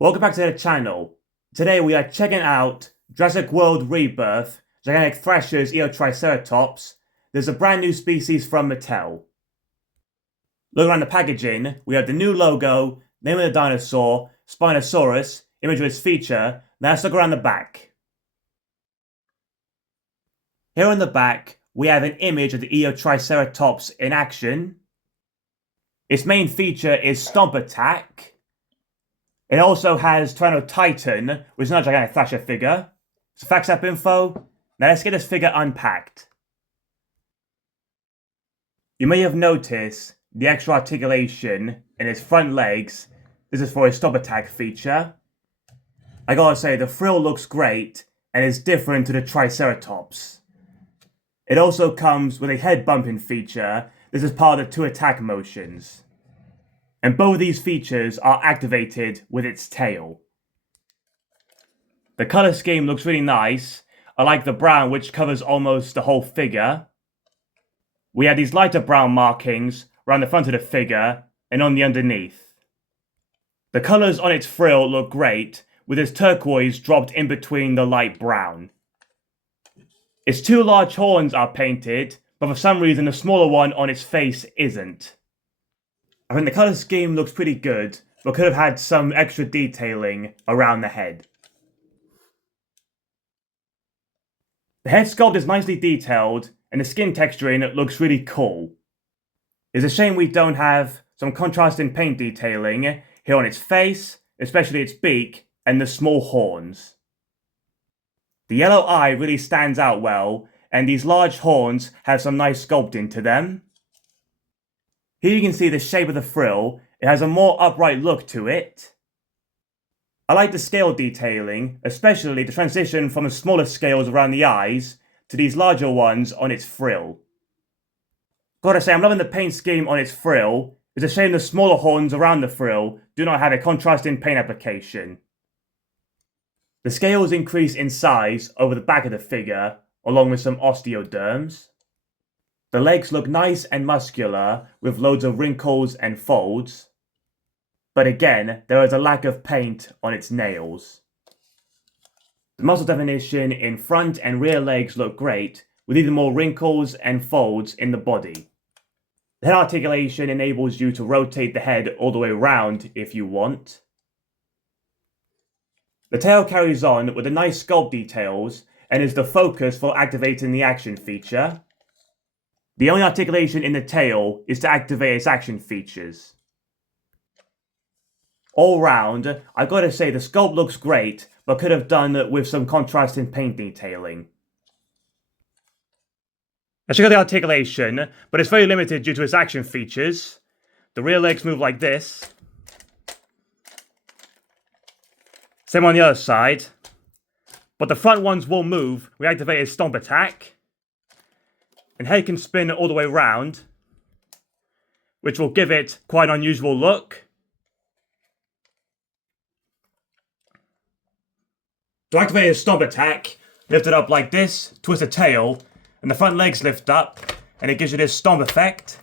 Welcome back to the channel. Today we are checking out Jurassic World Rebirth, gigantic Thrashers Eotriceratops. There's a brand new species from Mattel. Look around the packaging, we have the new logo, name of the dinosaur, Spinosaurus, image of its feature. Now let's look around the back. Here on the back, we have an image of the Eotriceratops in action. Its main feature is Stomp Attack. It also has Tyrannotitan, which is not a gigantic Thrasher figure. So facts up info. Now let's get this figure unpacked. You may have noticed the extra articulation in its front legs. This is for its Stomp Attack feature. I gotta say, the frill looks great and is different to the Triceratops. It also comes with a head bumping feature. This is part of the 2 attack motions. And both of these features are activated with its tail. The color scheme looks really nice. I like the brown, which covers almost the whole figure. We have these lighter brown markings around the front of the figure and on the underneath. The colors on its frill look great, with its turquoise dropped in between the light brown. Its 2 large horns are painted, but for some reason the smaller one on its face isn't. I think the color scheme looks pretty good, but could have had some extra detailing around the head. The head sculpt is nicely detailed, and the skin texturing looks really cool. It's a shame we don't have some contrasting paint detailing here on its face, especially its beak, and the small horns. The yellow eye really stands out well, and these large horns have some nice sculpting to them. Here you can see the shape of the frill. It has a more upright look to it. I like the scale detailing, especially the transition from the smaller scales around the eyes to these larger ones on its frill. Gotta say, I'm loving the paint scheme on its frill. It's a shame the smaller horns around the frill do not have a contrasting paint application. The scales increase in size over the back of the figure, along with some osteoderms. The legs look nice and muscular, with loads of wrinkles and folds. But again, there is a lack of paint on its nails. The muscle definition in front and rear legs look great, with even more wrinkles and folds in the body. The head articulation enables you to rotate the head all the way around if you want. The tail carries on with the nice sculpt details and is the focus for activating the action feature. The only articulation in the tail is to activate its action features. All round, I've got to say the sculpt looks great, but could have done with some contrasting paint detailing. I check out the articulation, but it's very limited due to its action features. The rear legs move like this. Same on the other side. But the front ones will move. We activate its Stomp Attack. And head can spin all the way around, which will give it quite an unusual look. To activate his Stomp Attack, lift it up like this, twist the tail, and the front legs lift up, and it gives you this stomp effect.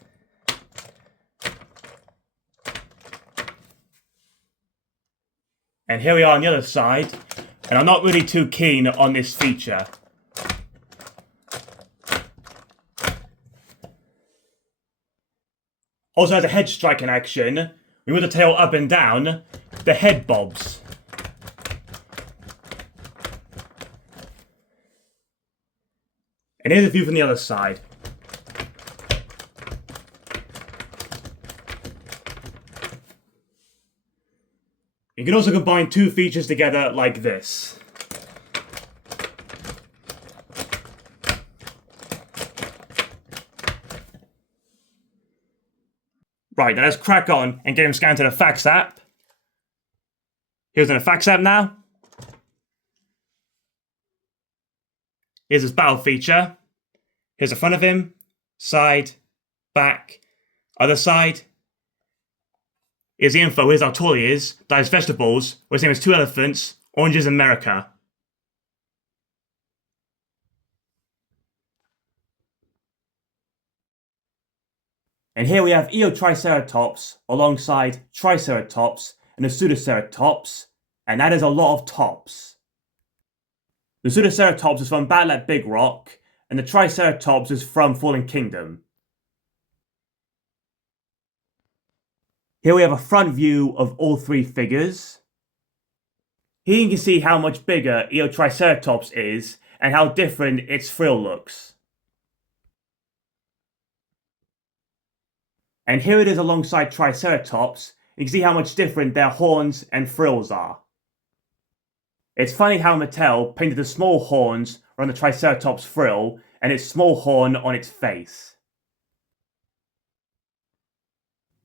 And here we are on the other side, and I'm not really too keen on this feature. Also has a head strike in action. We move the tail up and down, the head bobs. And here's a view from the other side. You can also combine 2 features together like this. Right, now let's crack on and get him scanned to the Facts app. Here's in the Facts app now. Here's his battle feature. Here's the front of him, side, back, other side. Here's the info, here's how tall he is, dies vegetables, we're seeing his 2 elephants, oranges in America. And here we have Eotriceratops alongside Triceratops and the Pseudoceratops. and that is a lot of tops. The Pseudoceratops is from Battle at Big Rock, and the Triceratops is from Fallen Kingdom. Here we have a front view of all three figures. Here you can see how much bigger Eotriceratops is and how different its frill looks. And here it is alongside Triceratops. You can see how much different their horns and frills are. It's funny how Mattel painted the small horns around the Triceratops frill and its small horn on its face.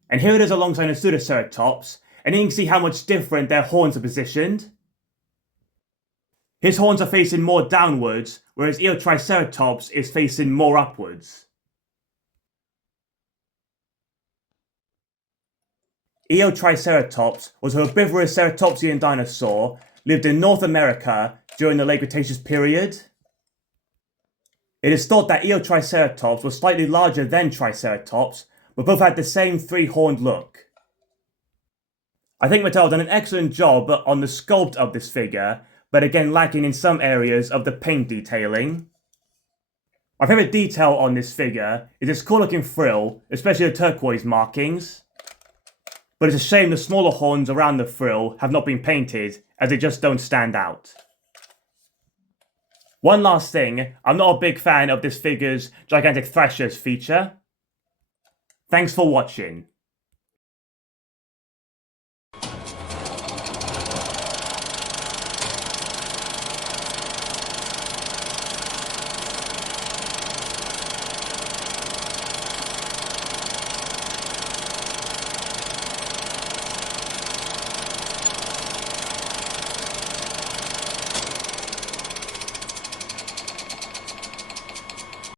And here it is alongside the Pseudoceratops, and you can see how much different their horns are positioned. His horns are facing more downwards, whereas Eotriceratops is facing more upwards. Eotriceratops was a herbivorous ceratopsian dinosaur, lived in North America during the late Cretaceous period. It is thought that Eotriceratops was slightly larger than Triceratops, but both had the same three-horned look. I think Mattel done an excellent job on the sculpt of this figure, but again lacking in some areas of the paint detailing. My favourite detail on this figure is its cool looking frill, especially the turquoise markings. But it's a shame the smaller horns around the frill have not been painted, as they just don't stand out. One last thing, I'm not a big fan of this figure's gigantic Thrashers feature. Thanks for watching.